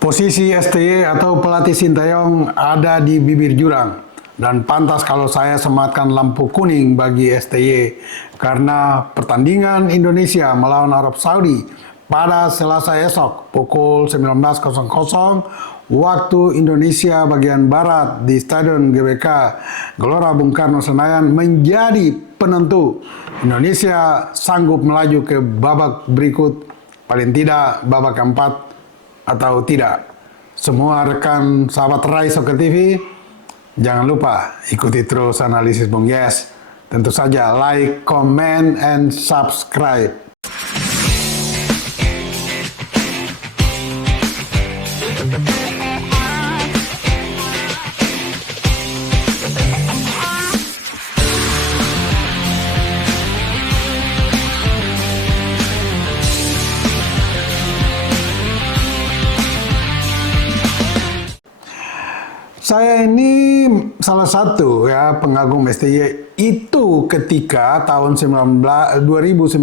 Posisi STY atau pelatih Sintayong ada di bibir jurang dan pantas kalau saya sematkan lampu kuning bagi STY karena pertandingan Indonesia melawan Arab Saudi pada Selasa esok pukul 19.00 waktu Indonesia bagian Barat di Stadion GBK Gelora Bung Karno Senayan menjadi penentu Indonesia sanggup melaju ke babak berikut, paling tidak babak keempat atau tidak. Semua rekan sahabat Rai Soccer TV, jangan lupa ikuti terus analisis Bung Yes. Tentu saja like, comment, and subscribe. Saya ini salah satu ya pengagum STY itu ketika tahun 2019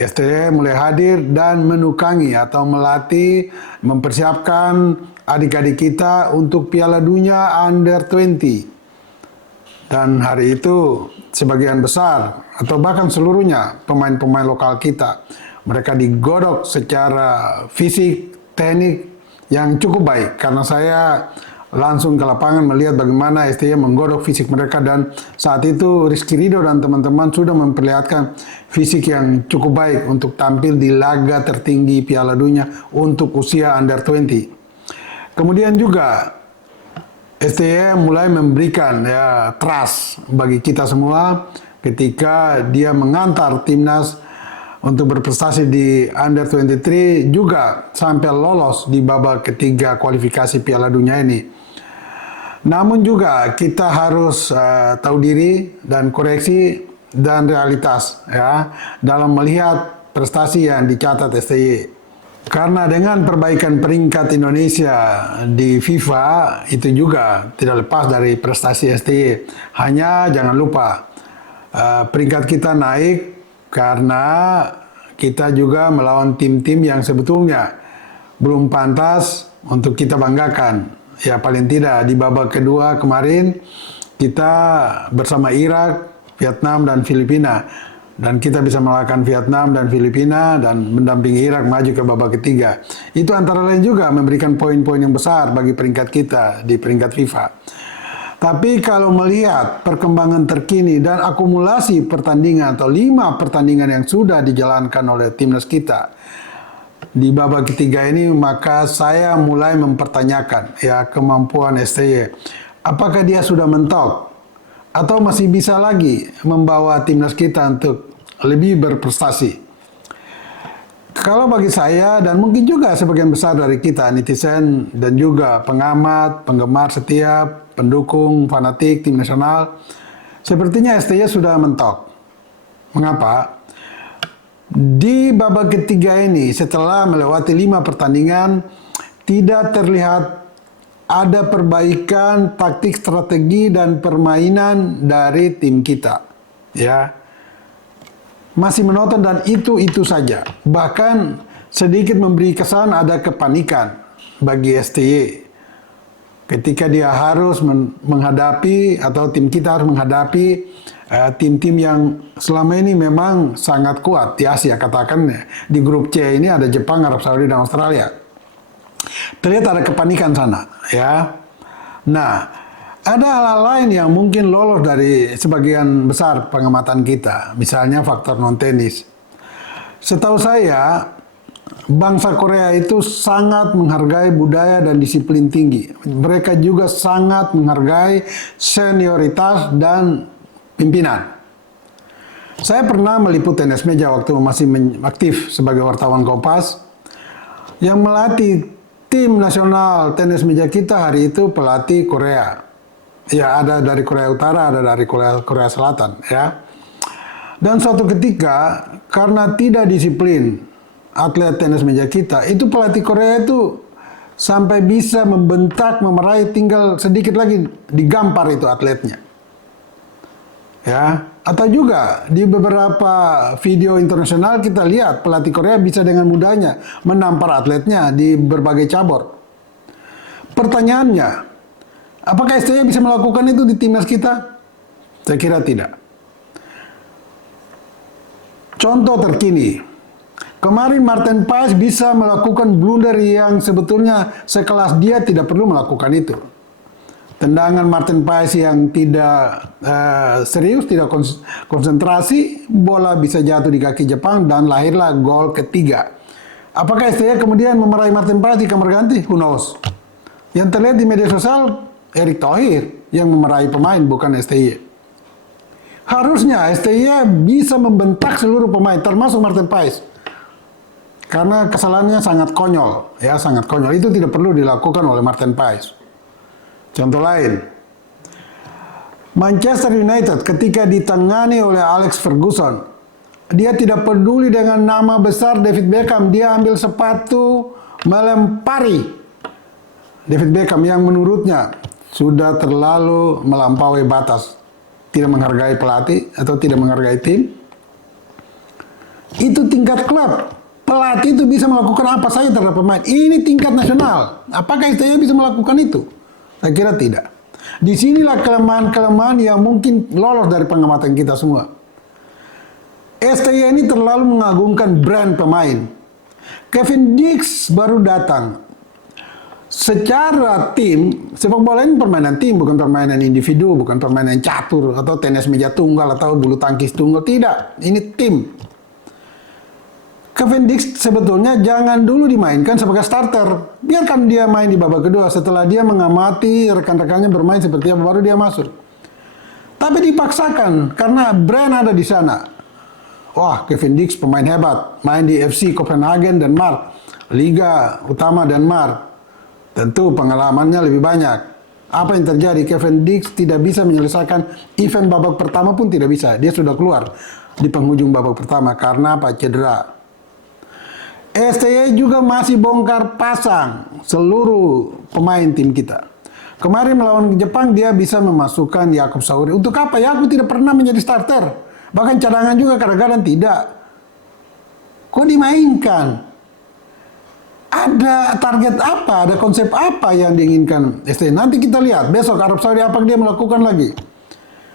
STY mulai hadir dan menukangi atau melatih mempersiapkan adik-adik kita untuk Piala Dunia Under 20. Dan hari itu sebagian besar atau bahkan seluruhnya pemain-pemain lokal kita mereka digodok secara fisik, teknik yang cukup baik karena saya langsung ke lapangan melihat bagaimana STY menggodok fisik mereka dan saat itu Rizky Ridho dan teman-teman sudah memperlihatkan fisik yang cukup baik untuk tampil di laga tertinggi Piala Dunia untuk usia Under 20. Kemudian juga STY mulai memberikan ya trust bagi kita semua ketika dia mengantar timnas untuk berprestasi di Under 23 juga sampai lolos di babak ketiga kualifikasi Piala Dunia ini. Namun juga kita harus tahu diri dan koreksi dan realitas ya dalam melihat prestasi yang dicatat STY. Karena dengan perbaikan peringkat Indonesia di FIFA itu juga tidak lepas dari prestasi STY. Hanya jangan lupa peringkat kita naik karena kita juga melawan tim-tim yang sebetulnya belum pantas untuk kita banggakan. Ya paling tidak di babak kedua kemarin kita bersama Irak, Vietnam, dan Filipina. Dan kita bisa mengalahkan Vietnam dan Filipina dan mendampingi Irak maju ke babak ketiga. Itu antara lain juga memberikan poin-poin yang besar bagi peringkat kita di peringkat FIFA. Tapi kalau melihat perkembangan terkini dan akumulasi pertandingan atau 5 pertandingan yang sudah dijalankan oleh timnas kita di babak ketiga ini, maka saya mulai mempertanyakan ya kemampuan STY. Apakah dia sudah mentok atau masih bisa lagi membawa timnas kita untuk lebih berprestasi? Kalau bagi saya dan mungkin juga sebagian besar dari kita netizen dan juga pengamat, penggemar setiap, pendukung, fanatik tim nasional, sepertinya STY sudah mentok. Mengapa? Di babak ketiga ini setelah melewati 5 pertandingan tidak terlihat ada perbaikan taktik, strategi, dan permainan dari tim kita. Ya, masih menonton dan itu saja. Bahkan sedikit memberi kesan ada kepanikan bagi STY ketika dia harus menghadapi atau tim kita harus menghadapi tim-tim yang selama ini memang sangat kuat di Asia. Katakan di grup C ini ada Jepang, Arab Saudi, dan Australia. Terlihat ada kepanikan sana ya. Nah, ada hal-hal lain yang mungkin lolos dari sebagian besar pengamatan kita, misalnya faktor non-tenis. Setahu saya, bangsa Korea itu sangat menghargai budaya dan disiplin tinggi. Mereka juga sangat menghargai senioritas dan pimpinan. Saya pernah meliput tenis meja waktu masih aktif sebagai wartawan Kompas yang melatih tim nasional tenis meja kita hari itu pelatih Korea. Ya, ada dari Korea Utara, ada dari Korea Selatan ya. Dan suatu ketika karena tidak disiplin atlet tenis meja kita, itu pelatih Korea itu sampai bisa membentak, memarahi, tinggal sedikit lagi digampar itu atletnya. Ya, Atau juga di beberapa video internasional kita lihat pelatih Korea bisa dengan mudahnya menampar atletnya di berbagai cabur. Pertanyaannya, apakah STY bisa melakukan itu di timnas kita? Saya kira tidak. Contoh terkini, kemarin Martin Paes bisa melakukan blunder yang sebetulnya sekelas dia tidak perlu melakukan itu. Tendangan Martin Paes yang tidak serius, tidak konsentrasi, bola bisa jatuh di kaki Jepang dan lahirlah gol ketiga. Apakah STY kemudian memarahi Martin Paes di kamar ganti? Who knows? Yang terlihat di media sosial, Erick Thohir yang memarahi pemain, bukan STY. Harusnya STY bisa membentak seluruh pemain, termasuk Martin Paes. Karena kesalahannya sangat konyol, ya sangat konyol. Itu tidak perlu dilakukan oleh Martin Paes. Contoh lain, Manchester United ketika ditangani oleh Alex Ferguson, dia tidak peduli dengan nama besar David Beckham, dia ambil sepatu melempari David Beckham yang menurutnya sudah terlalu melampaui batas, tidak menghargai pelatih atau tidak menghargai tim. Itu tingkat klub. Pelatih itu bisa melakukan apa saja terhadap pemain. Ini tingkat nasional. Apakah STY bisa melakukan itu? Saya kira tidak. Disinilah kelemahan-kelemahan yang mungkin lolos dari pengamatan kita semua. STY ini terlalu mengagungkan brand pemain. Kevin Dix baru datang. Secara tim, sepak bola ini permainan tim, bukan permainan individu, bukan permainan catur, atau tenis meja tunggal, atau bulu tangkis tunggal. Tidak, ini tim. Kevin Dix sebetulnya jangan dulu dimainkan sebagai starter. Biarkan dia main di babak kedua setelah dia mengamati rekan-rekannya bermain seperti apa, baru dia masuk. Tapi dipaksakan karena brand ada di sana. Wah, Kevin Dix pemain hebat, main di FC Copenhagen, Denmark, Liga Utama Denmark. Tentu pengalamannya lebih banyak. Apa yang terjadi? Kevin Dix tidak bisa menyelesaikan event babak pertama pun tidak bisa. Dia sudah keluar di penghujung babak pertama karena apa? Cedera. STY juga masih bongkar pasang seluruh pemain tim kita. Kemarin melawan Jepang dia bisa memasukkan Yakub Sauri. Untuk apa? Yakub tidak pernah menjadi starter. Bahkan cadangan juga kadang-kadang tidak. Kok dimainkan? Ada target apa? Ada konsep apa yang diinginkan STY? Nanti kita lihat besok Arab Saudi apa dia melakukan lagi.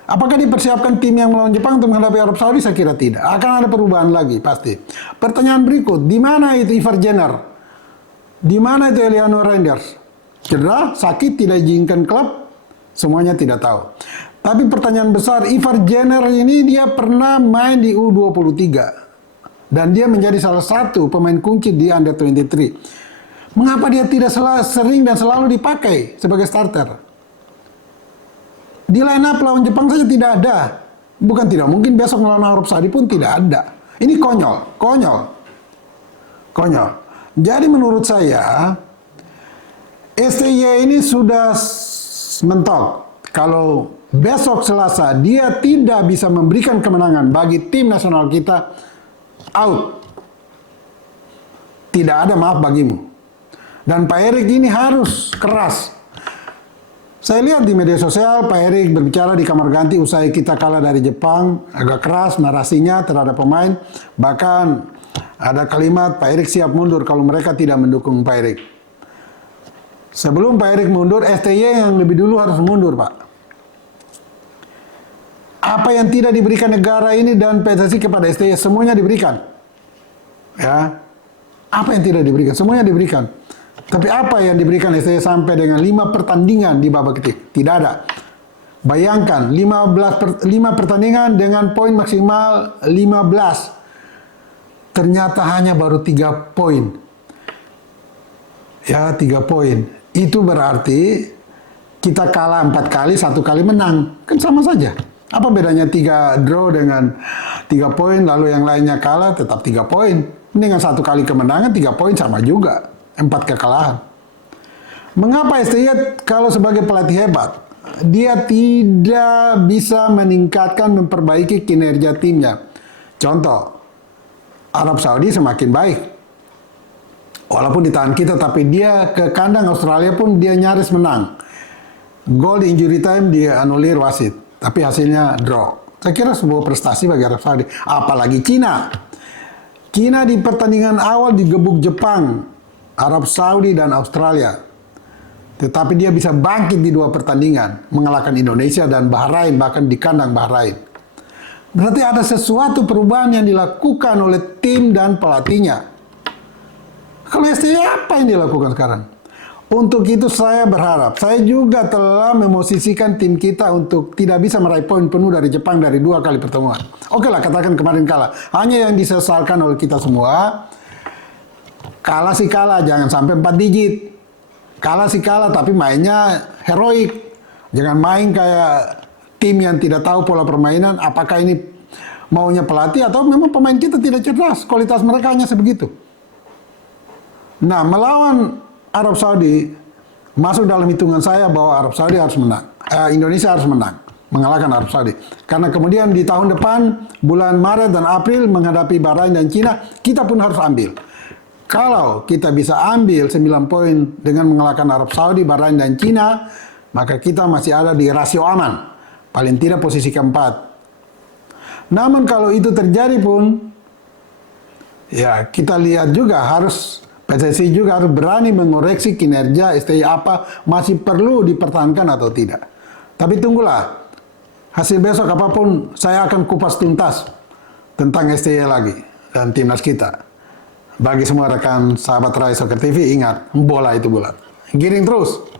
Apakah dipersiapkan tim yang melawan Jepang untuk menghadapi Arab Saudi? Saya kira tidak. Akan ada perubahan lagi, pasti. Pertanyaan berikut, di mana itu Ivar Jenner? Di mana itu Eleanor Reinders? Cedera, sakit, tidak diizinkan klub? Semuanya tidak tahu. Tapi pertanyaan besar, Ivar Jenner ini dia pernah main di U23. Dan dia menjadi salah satu pemain kunci di Under 23. Mengapa dia tidak sering dan selalu dipakai sebagai starter? Di line up lawan Jepang saja tidak ada. Bukan tidak mungkin besok melawan Arab Saudi pun tidak ada. Ini konyol, konyol. Konyol. Jadi menurut saya, STY ini sudah mentok. Kalau besok Selasa dia tidak bisa memberikan kemenangan bagi tim nasional kita, out. Tidak ada maaf bagimu. Dan Pak Erick ini harus keras. Saya lihat di media sosial Pak Erick berbicara di kamar ganti usai kita kalah dari Jepang, agak keras narasinya terhadap pemain. Bahkan ada kalimat Pak Erick siap mundur kalau mereka tidak mendukung Pak Erick. Sebelum Pak Erick mundur, STY yang lebih dulu harus mundur, Pak. Apa yang tidak diberikan negara ini dan PSSI kepada STY semuanya diberikan. Ya. Apa yang tidak diberikan? Semuanya diberikan. Tapi apa yang diberikan STY sampai dengan 5 pertandingan di babak ketiga? Tidak ada. Bayangkan 5 pertandingan dengan poin maksimal 15. Ternyata hanya baru 3 poin. Ya, 3 poin. Itu berarti kita kalah 4 kali, 1 kali menang. Kan sama saja. Apa bedanya 3 draw dengan 3 poin, lalu yang lainnya kalah tetap 3 poin. Dengan 1 kali kemenangan 3 poin sama juga. 4 kekalahan. Mengapa STY kalau sebagai pelatih hebat, dia tidak bisa meningkatkan, memperbaiki kinerja timnya? Contoh, Arab Saudi semakin baik. Walaupun ditahan kita, tapi dia ke kandang Australia pun dia nyaris menang. Gol di injury time dia anulir wasit, tapi hasilnya draw. Saya kira sebuah prestasi bagi Arab Saudi. Apalagi Cina. Cina di pertandingan awal digebuk Jepang, Arab Saudi, dan Australia. Tetapi dia bisa bangkit di dua pertandingan, mengalahkan Indonesia dan Bahrain, bahkan di kandang Bahrain. Berarti ada sesuatu perubahan yang dilakukan oleh tim dan pelatihnya. Kalau STY apa yang dilakukan sekarang? Untuk itu saya berharap, saya juga telah memosisikan tim kita untuk tidak bisa meraih poin penuh dari Jepang dari 2 kali pertemuan. Oke lah, katakan kemarin kalah. Hanya yang disesalkan oleh kita semua, kalah sih kalah, jangan sampai 4 digit. Kalah sih kalah, tapi mainnya heroik. Jangan main kayak tim yang tidak tahu pola permainan, apakah ini maunya pelatih atau memang pemain kita tidak cerdas, kualitas mereka hanya sebegitu. Nah, melawan Arab Saudi masuk dalam hitungan saya bahwa Arab Saudi harus menang. Indonesia harus menang, mengalahkan Arab Saudi. Karena kemudian di tahun depan, bulan Maret dan April menghadapi Bahrain dan Cina, kita pun harus ambil. Kalau kita bisa ambil 9 poin dengan mengalahkan Arab Saudi, Bahrain dan Cina, maka kita masih ada di rasio aman. Paling tidak posisi keempat. Namun kalau itu terjadi pun, ya kita lihat juga harus PSSI juga harus berani mengoreksi kinerja STI apa masih perlu dipertahankan atau tidak. Tapi tunggulah, hasil besok apapun saya akan kupas tuntas tentang STI lagi dan timnas kita. Bagi semua rekan sahabat Rai Soccer TV, ingat, bola itu bulat. Giring terus!